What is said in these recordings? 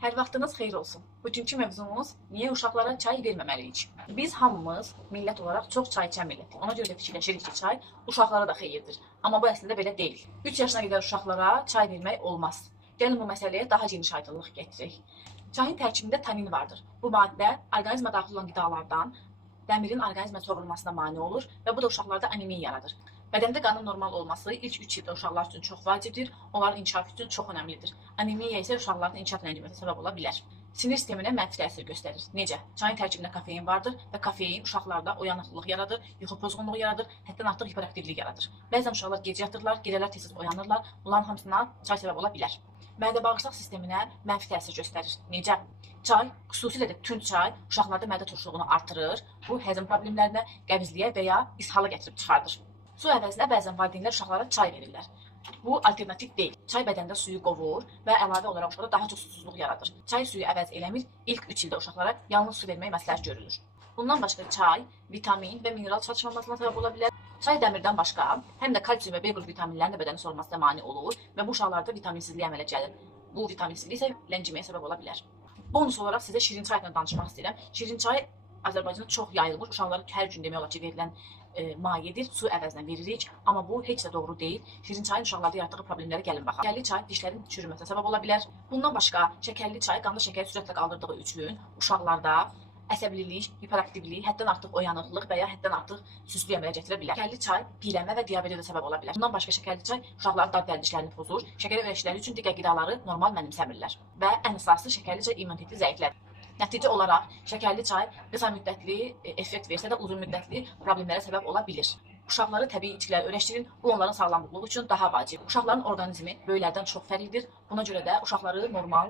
Hər vaxtınız xeyir olsun. Bugünkü mövzumuz niyə uşaqlara çay verməməliyik? Biz hamımız millət olaraq çox çay içən millətik. Ona görə də fikirləşirik ki, çay uşaqlara da xeyirdir. Amma bu əslində belə deyil. 3 yaşına qədər uşaqlara çay vermək olmaz. Gəlin bu məsələyə daha geniş aydınlıq gətirək. Çayın tərkibində tanin vardır. Bu maddə orqanizmə daxil olan qidalardan dəmirin orqanizmə sovrulmasına mane olur və bu da uşaqlarda anemiya yaradır. Bədəndə qanın normal olması ilk 3 ildə uşaqlar üçün çox vacibdir, onların inkişafı üçün çox önəmlidir. Anemiya isə uşaqların inkişaf ləngiməsinə səbəb ola bilər. Sinir sisteminə mənfi təsir göstərir. Necə? Çayın tərkibində kofein vardır və kofein uşaqlarda oyanıqlıq yaradır, yuxu pozğunluğu yaradır, həddən artıq hiperaktivlik yaradır. Bəzən uşaqlar gecə yatırlar, gecələr tez-tez oyanırlar. Bunların hamısına çay səbəb ola bilər. Mədə-bağırsaq sisteminə mənfi təsir göstərir. Necə? Çay, xüsusilə də tünd çay uşaqlarda mədə turşuluğunu artırır. Bu həzm problemlərinə, qəbizliyə və ya ishala gətirib çıxardır. Su əvəzinə bəzən valideynlər uşaqlara çay verirlər. Bu alternativ deyil. Çay bədəndə suyu qovur və əlavə olaraq uşaqda daha çox susuzluq yaradır. Çay suyu əvəz eləmir. İlk 3 ildə uşaqlara yalnız su vermək məsləhət görülür. Bundan başqa çay vitamin və mineral çatışmamasına səbəb ola bilər. Çay dəmirdən başqa, həm də kalsium və B qrupu vitaminlərin də bədənin sorulmasına mane olur və bu uşaqlarda vitaminsizlik əmələ gəlir. Bu vitaminsizlik isə ləngiməyə səbəb ola bilər. Bonus olaraq sizə şirin çay haqqında danışmaq istəyirəm. Şirin çay Azərbaycanda çox yayılmış, uşaqlara hər gün demək olar ki, verilən mayedir, su əvəzinə veririk, amma bu heç də doğru deyil. Şirin çayın uşaqlarda yaratdığı problemlərə gəlin baxaq. Şəkərli çay dişlərin çürüməsinə səbəb ola bilər. Bundan başqa, şəkərli çay qanda şəkəri sürətlə qaldırdığı üçün uşaqlarda əsəbililik, hiperaktivlik, həddən artıq oyanıqlıq və ya həddən artıq süstlük əmələ gətirə bilər. Şəkərli çay piyələnmə və diabetə də səbəb ola bilər. Bundan başqa şəkərli çay uşaqların dad dişlərini pozur, şəkərli öyrəşləri üçün digər qidaları normal mənimsəmirlər və ən əsası şəkərli çay immuniteti zəiflədir. Nəticə olaraq şəkərli çay qısa müddətli effekt versə də uzun müddətli problemlərə səbəb ola bilir. Uşaqları təbii içkilərə öyrəşdirin, bu onların sağlamlığı üçün daha vacib. Uşaqların orqanizmi böyüklərdən çox fərqlidir. Buna görə də uşaqları normal,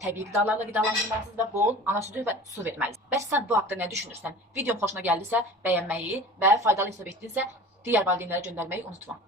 təbii qidalarla qidalandırmalısınız və bol ana südü və su verməlisiniz. Bəs sən bu haqda nə düşünürsən? Videom xoşuna gəldisə bəyənməyi və faydalı hesab etdinsə digər valideynlərə göndərməyi unutma.